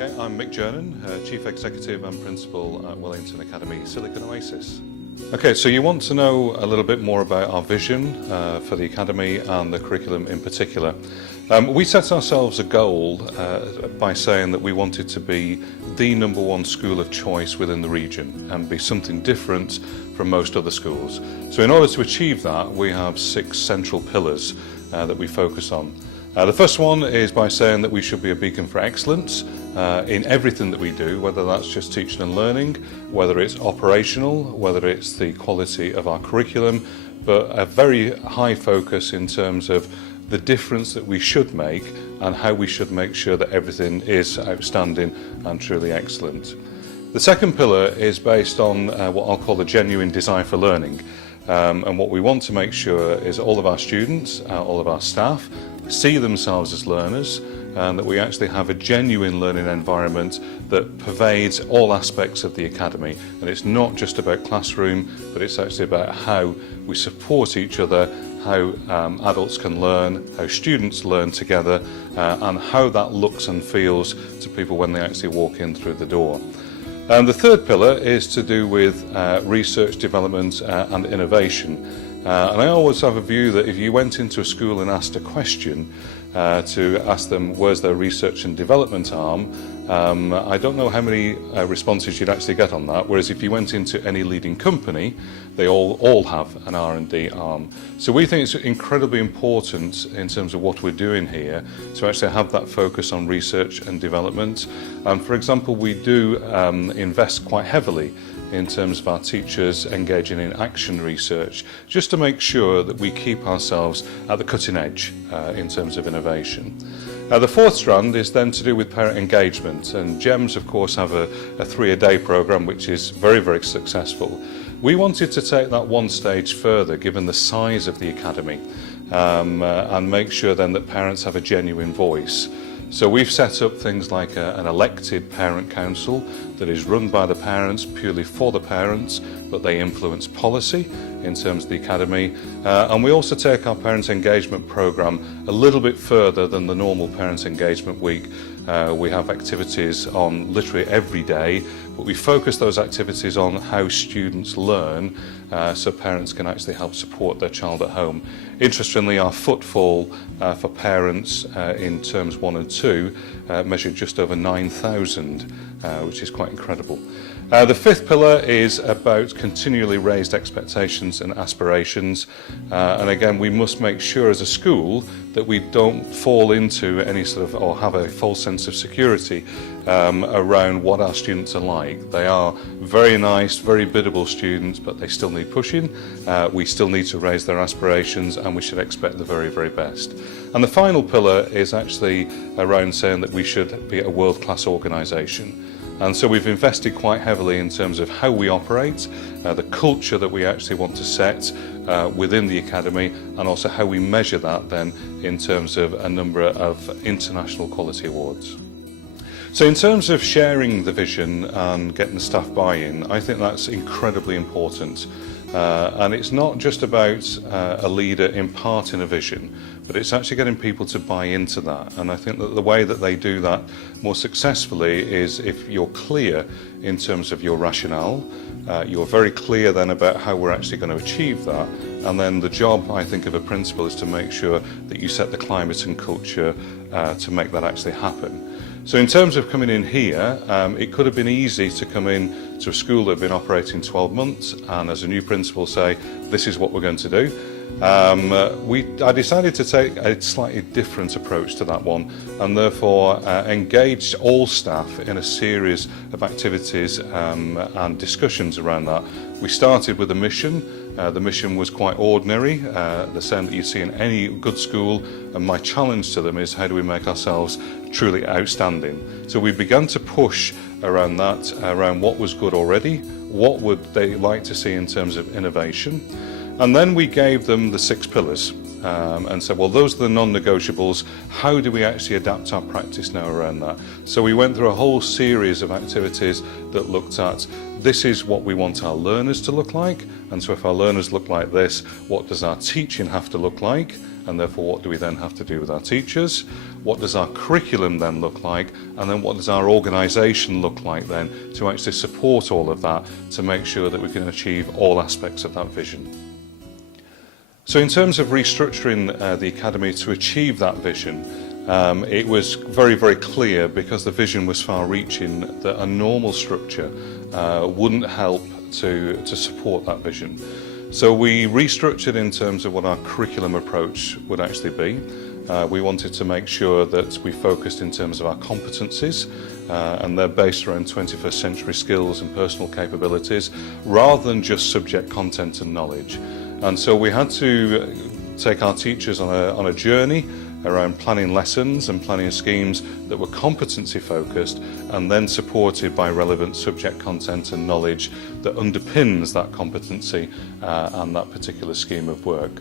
Okay, I'm Mick Jernan, Chief Executive and Principal at Wellington Academy Silicon Oasis. Okay, so you want to know a little bit more about our vision for the Academy and the curriculum in particular. We set ourselves a goal by saying that we wanted to be the #1 school of choice within the region and be something different from most other schools. So in order to achieve that, we have 6 central pillars that we focus on. The first one is by saying that we should be a beacon for excellence in everything that we do, whether that's just teaching and learning, whether it's operational, whether it's the quality of our curriculum, but a very high focus in terms of the difference that we should make and how we should make sure that everything is outstanding and truly excellent. The second pillar is based on what I'll call a genuine desire for learning. And what we want to make sure is all of our students, all of our staff, see themselves as learners, and that we actually have a genuine learning environment that pervades all aspects of the Academy. And it's not just about classroom, but it's actually about how we support each other, how adults can learn, how students learn together, and how that looks and feels to people when they actually walk in through the door. The third pillar is to do with research, development and innovation. And I always have a view that if you went into a school and asked a question to ask them where's their research and development arm, I don't know how many responses you'd actually get on that, whereas if you went into any leading company, they all have an R&D arm. So we think it's incredibly important in terms of what we're doing here to actually have that focus on research and development. For example, we do invest quite heavily in terms of our teachers engaging in action research, just to make sure that we keep ourselves at the cutting edge in terms of innovation. The fourth strand is then to do with parent engagement, and GEMS of course have a 3-a-day programme which is very, very successful. We wanted to take that one stage further given the size of the Academy and make sure then that parents have a genuine voice. So we've set up things like an elected parent council that is run by the parents, purely for the parents, but they influence policy in terms of the Academy. And we also take our parents engagement programme a little bit further than the normal parents engagement week. We have activities on literally every day, but we focus those activities on how students learn so parents can actually help support their child at home. Interestingly, our footfall for parents in terms 1 and 2 measured just over 9,000, which is quite incredible. The fifth pillar is about continually raised expectations and aspirations, and again we must make sure as a school that we don't fall into any sort of or have a false sense of security around what our students are like. They are very nice, very biddable students, but they still need pushing. We still need to raise their aspirations and we should expect the very, very best. And the final pillar is actually around saying that we should be a world-class organisation. And so we've invested quite heavily in terms of how we operate, the culture that we actually want to set within the Academy, and also how we measure that then in terms of a number of international quality awards. So in terms of sharing the vision and getting the staff buy-in, I think that's incredibly important. And it's not just about a leader imparting a vision, but it's actually getting people to buy into that. And I think that the way that they do that more successfully is if you're clear in terms of your rationale, you're very clear then about how we're actually going to achieve that, and then the job, I think, of a principal is to make sure that you set the climate and culture to make that actually happen. So in terms of coming in here, it could have been easy to come in to a school that had been operating 12 months and as a new principal say, this is what we're going to do. I decided to take a slightly different approach to that one, and therefore engaged all staff in a series of activities and discussions around that. We started with a mission. The mission was quite ordinary, the same that you see in any good school, and my challenge to them is how do we make ourselves truly outstanding. So we began to push around that, around what was good already, what would they like to see in terms of innovation, and then we gave them the 6 pillars. and said, well, those are the non-negotiables. How do we actually adapt our practice now around that? So we went through a whole series of activities that looked at, this is what we want our learners to look like, and so if our learners look like this, what does our teaching have to look like? And therefore, what do we then have to do with our teachers? What does our curriculum then look like? And then what does our organisation look like then to actually support all of that to make sure that we can achieve all aspects of that vision? So in terms of restructuring the Academy to achieve that vision, it was very, very clear, because the vision was far-reaching, that a normal structure wouldn't help to support that vision. So we restructured in terms of what our curriculum approach would actually be. We wanted to make sure that we focused in terms of our competencies, and they're based around 21st century skills and personal capabilities, rather than just subject content and knowledge. And so we had to take our teachers on a journey around planning lessons and planning schemes that were competency focused, and then supported by relevant subject content and knowledge that underpins that competency and that particular scheme of work.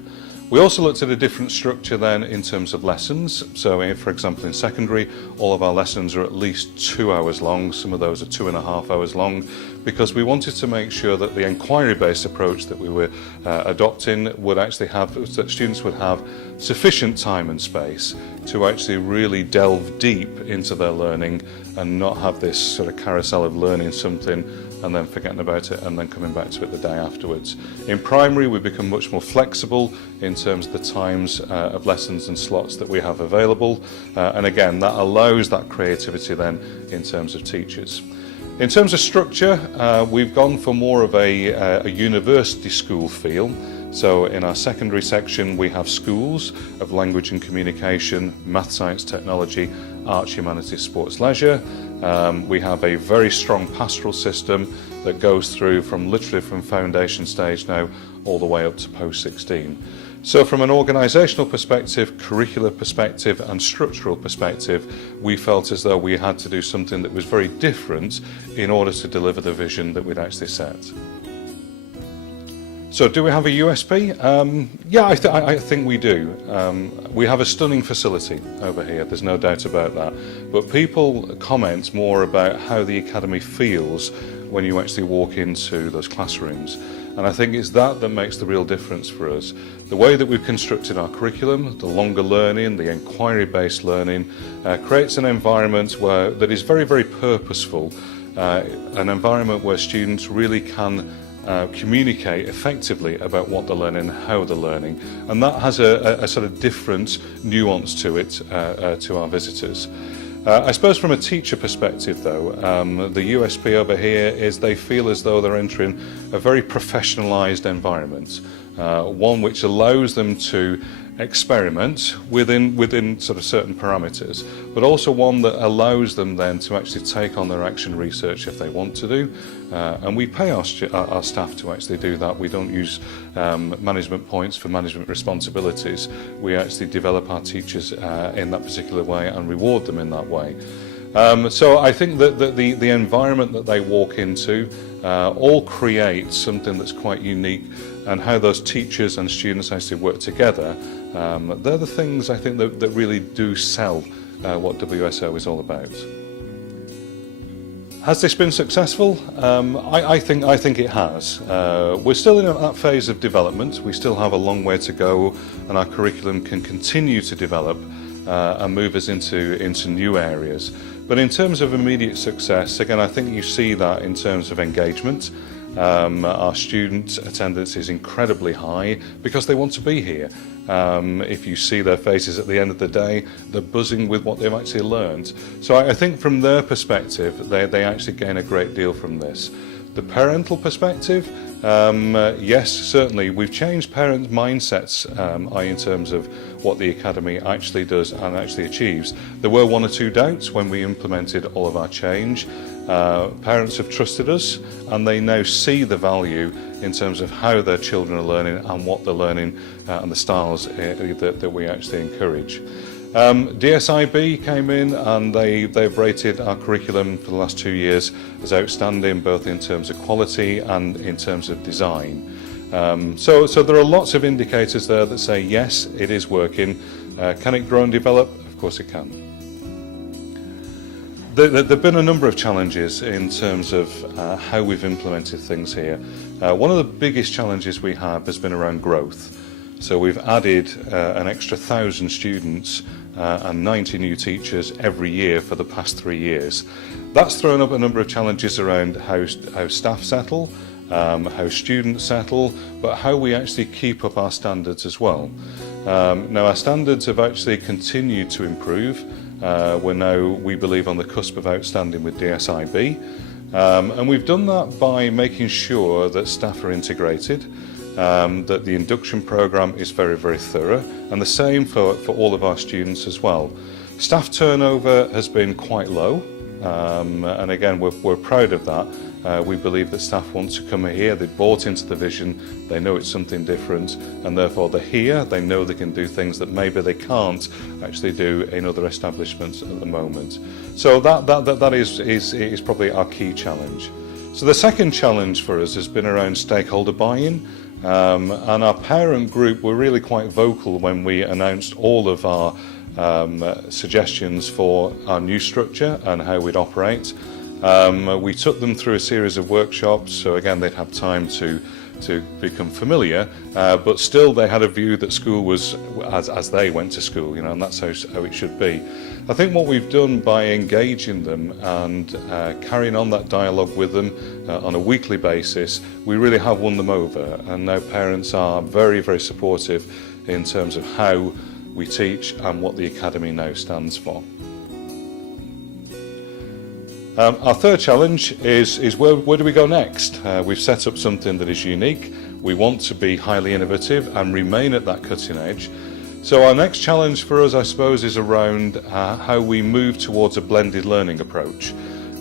We also looked at a different structure then in terms of lessons. So for example, in secondary, all of our lessons are at least 2 hours long. Some of those are 2.5 hours long, because we wanted to make sure that the inquiry-based approach that we were adopting would actually have, that students would have sufficient time and space to actually really delve deep into their learning and not have this sort of carousel of learning something and then forgetting about it and then coming back to it the day afterwards. In primary, we've become much more flexible in terms of the times of lessons and slots that we have available, and again, that allows that creativity then in terms of teachers. In terms of structure, we've gone for more of a university school feel. So in our secondary section, we have schools of language and communication, math, science, technology, arts, humanities, sports, leisure. We have a very strong pastoral system that goes through literally from foundation stage now all the way up to post-16. So from an organisational perspective, curricular perspective and structural perspective, we felt as though we had to do something that was very different in order to deliver the vision that we'd actually set. So do we have a USP? Yeah, I think we do. We have a stunning facility over here, there's no doubt about that. But people comment more about how the Academy feels when you actually walk into those classrooms. And I think it's that makes the real difference for us. The way that we've constructed our curriculum, the longer learning, the inquiry-based learning, creates an environment that is very, very purposeful, an environment where students really can communicate effectively about what they're learning and how they're learning, and that has a sort of different nuance to it to our visitors. I suppose from a teacher perspective though, the USP over here is they feel as though they're entering a very professionalised environment, one which allows them to experiment within sort of certain parameters, but also one that allows them then to actually take on their action research if they want to do, and we pay our staff to actually do that. We don't use management points for management responsibilities. We actually develop our teachers in that particular way and reward them in that way. So I think that the environment that they walk into all creates something that's quite unique, and how those teachers and students actually work together, they're the things I think that really do sell what WSO is all about. Has this been successful? I think it has. We're still in that phase of development. We still have a long way to go, and our curriculum can continue to develop and move us into new areas. But in terms of immediate success, again, I think you see that in terms of engagement. Our student attendance is incredibly high because they want to be here. If you see their faces at the end of the day, they're buzzing with what they've actually learned. So I think from their perspective, they actually gain a great deal from this. The parental perspective, yes, certainly. We've changed parent mindsets in terms of what the Academy actually does and actually achieves. There were 1 or 2 doubts when we implemented all of our change. Parents have trusted us, and they now see the value in terms of how their children are learning and what they're learning and the styles that we actually encourage. DSIB came in and they've rated our curriculum for the last 2 years as outstanding, both in terms of quality and in terms of design. So there are lots of indicators there that say yes, it is working. Can it grow and develop? Of course it can. There have been a number of challenges in terms of how we've implemented things here. One of the biggest challenges we have has been around growth. So we've added an extra 1,000 students and 90 new teachers every year for the past 3 years. That's thrown up a number of challenges around how staff settle, how students settle, but how we actually keep up our standards as well. Now our standards have actually continued to improve. We're now, we believe, on the cusp of outstanding with DSIB, and we've done that by making sure that staff are integrated, that the induction programme is very, very thorough, and the same for all of our students as well. Staff turnover has been quite low, and again we're proud of that. We believe that staff want to come here, they've bought into the vision, they know it's something different, and therefore they're here, they know they can do things that maybe they can't actually do in other establishments at the moment. So that is probably our key challenge. So the second challenge for us has been around stakeholder buy-in, and our parent group were really quite vocal when we announced all of our suggestions for our new structure and how we'd operate. We took them through a series of workshops, so again they'd have time to become familiar, but still they had a view that school was as they went to school, you know, and that's how it should be. I think what we've done by engaging them and carrying on that dialogue with them on a weekly basis, we really have won them over, and now parents are very, very supportive in terms of how we teach and what the Academy now stands for. Our third challenge is where do we go next? We've set up something that is unique. We want to be highly innovative and remain at that cutting edge. So our next challenge for us, I suppose, is around how we move towards a blended learning approach.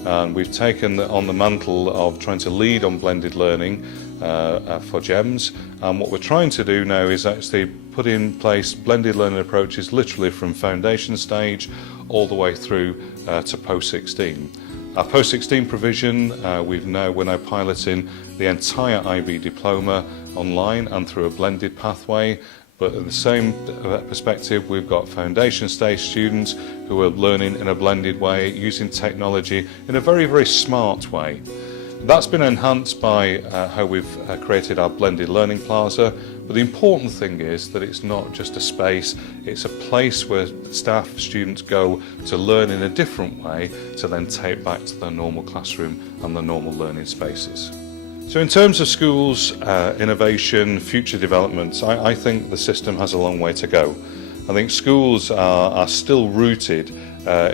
And we've taken on the mantle of trying to lead on blended learning for GEMS, and what we're trying to do now is actually put in place blended learning approaches literally from foundation stage all the way through to post-16. Our post-16 provision, we're now piloting the entire IB diploma online and through a blended pathway, but in the same perspective we've got foundation stage students who are learning in a blended way using technology in a very, very smart way. That's been enhanced by how we've created our blended learning plaza, but the important thing is that it's not just a space, it's a place where staff, students go to learn in a different way to then take back to their normal classroom and their normal learning spaces. So in terms of schools, innovation, future developments, I think the system has a long way to go. I think schools are still rooted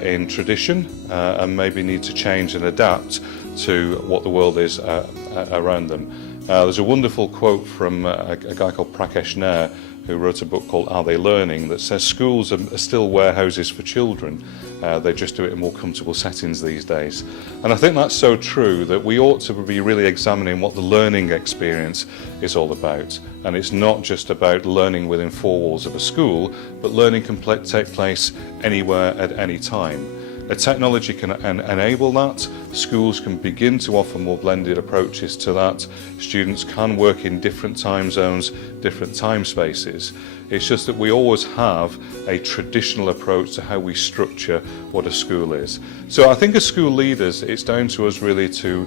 in tradition and maybe need to change and adapt to what the world is around them. There's a wonderful quote from a guy called Prakash Nair, who wrote a book called Are They Learning, that says schools are still warehouses for children. They just do it in more comfortable settings these days. And I think that's so true, that we ought to be really examining what the learning experience is all about. And it's not just about learning within four walls of a school, but learning can take place anywhere at any time. Technology can enable that. Schools can begin to offer more blended approaches to that. Students can work in different time zones, different time spaces. It's just that we always have a traditional approach to how we structure what a school is. So I think as school leaders, it's down to us really to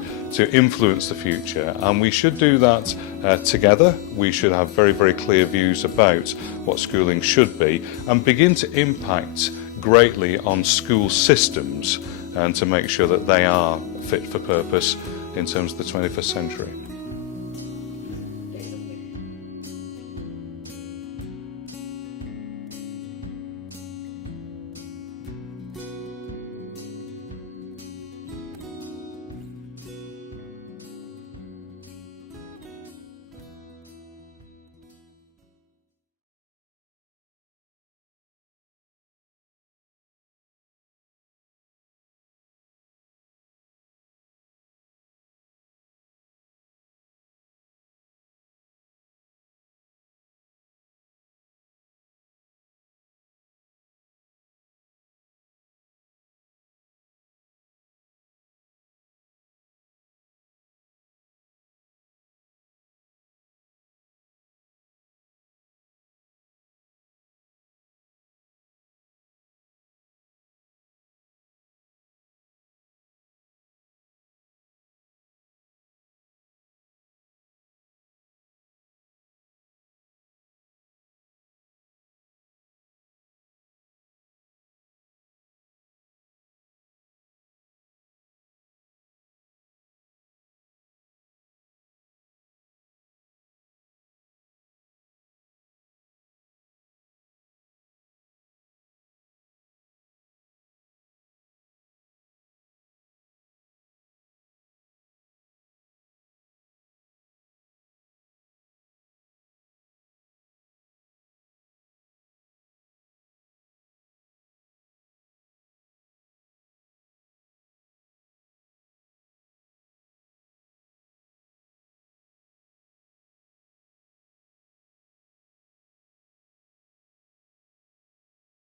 influence the future, and we should do that together. We should have very, very clear views about what schooling should be and begin to impact greatly on school systems and to make sure that they are fit for purpose in terms of the 21st century.